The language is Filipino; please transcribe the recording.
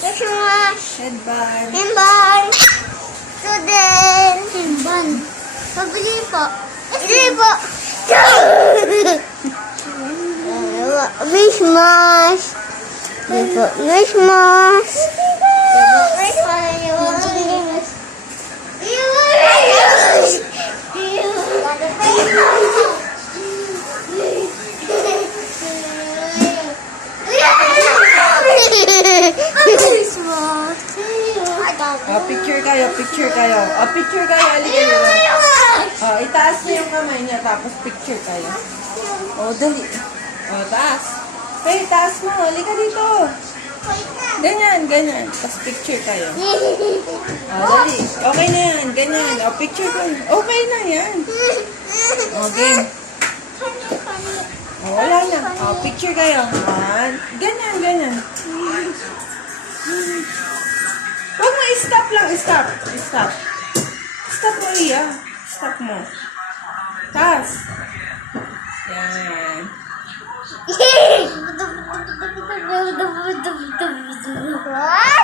Christmas. Headband. Headband. Student. Headband. Pabili po. Pabili po. Christmas. Christmas. Picture kayo, picture kayo. Picture kayo, halika dito. Itaas niyo yung kamay niya, tapos picture kayo. Dali. Taas. Hey, taas mo, halika dito. Ganyan, ganyan. Tapos picture kayo. Dali. Okay na yan, ganyan. Picture kayo. Okay na yan. Okay. Wala na. Picture kayo. Ganyan, ganyan. Huwag mo, stop lang. Stop. Stop. Stop mo, Iya. Stop mo. Taas. Yan. What?